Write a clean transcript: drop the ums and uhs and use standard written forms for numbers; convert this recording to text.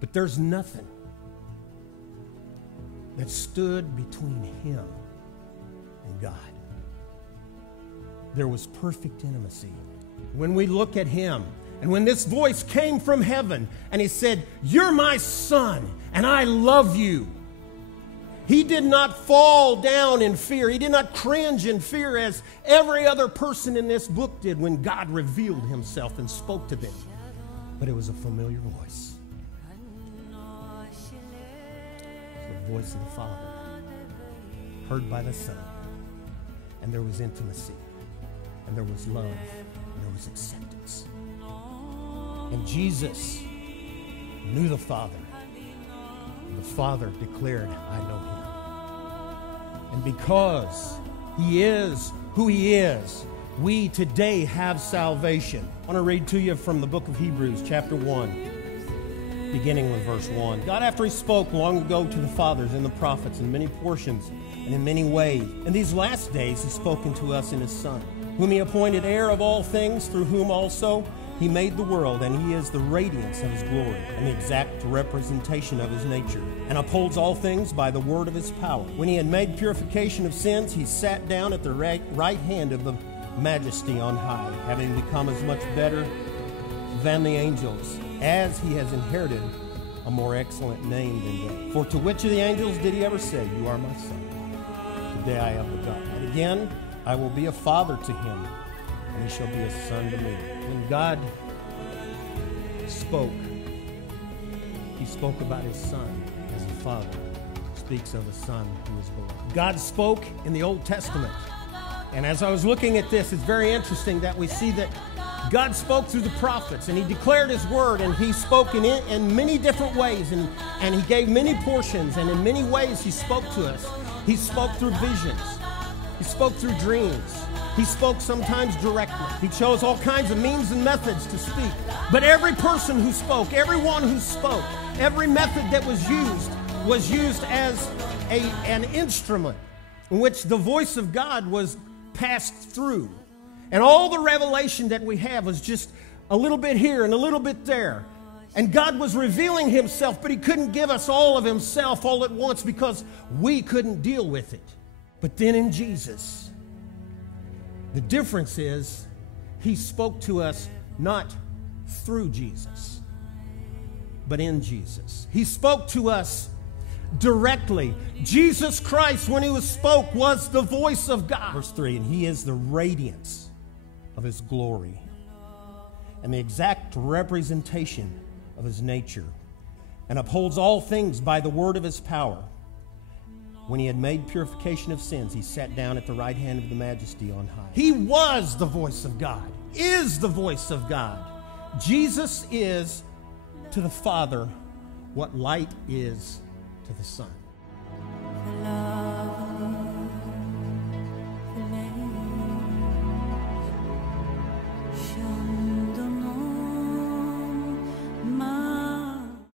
But there's nothing that stood between him and God. There was perfect intimacy. When we look at him, and when this voice came from heaven, and he said, "You're my son, and I love you," he did not fall down in fear. He did not cringe in fear as every other person in this book did when God revealed himself and spoke to them. But it was a familiar voice. The voice of the Father, heard by the Son. And there was intimacy, and there was love, and there was acceptance. And Jesus knew the Father. And the Father declared, "I know him." And because he is who he is, we today have salvation. I want to read to you from the book of Hebrews, chapter 1. Beginning with verse 1. God, after he spoke long ago to the fathers and the prophets in many portions and in many ways, in these last days he's spoken to us in his Son, whom he appointed heir of all things, through whom also he made the world, and he is the radiance of his glory and the exact representation of his nature, and upholds all things by the word of his power. When he had made purification of sins, he sat down at the right hand of the majesty on high, having become as much better than the angels, as he has inherited a more excellent name than they. For to which of the angels did he ever say, "You are my son, today I have begotten"? And again, "I will be a father to him, and he shall be a son to me." When God spoke, he spoke about his Son as a father speaks of a son who is beloved. God spoke in the Old Testament. And as I was looking at this, it's very interesting that we see that God spoke through the prophets, and he declared his word, and he spoke in many different ways, and he gave many portions, and in many ways he spoke to us. He spoke through visions. He spoke through dreams. He spoke sometimes directly. He chose all kinds of means and methods to speak. But every person who spoke, everyone who spoke, every method that was used as an instrument in which the voice of God was passed through. And all the revelation that we have was just a little bit here and a little bit there. And God was revealing himself, but he couldn't give us all of himself all at once because we couldn't deal with it. But then in Jesus, the difference is he spoke to us not through Jesus, but in Jesus. He spoke to us directly. Jesus Christ, when he spoke, was the voice of God. Verse 3, and he is the radiance of his glory and the exact representation of his nature, and upholds all things by the word of his power. When he had made purification of sins, he sat down at the right hand of the majesty on high. He was the voice of God, is the voice of God. Jesus is to the Father what light is to the sun.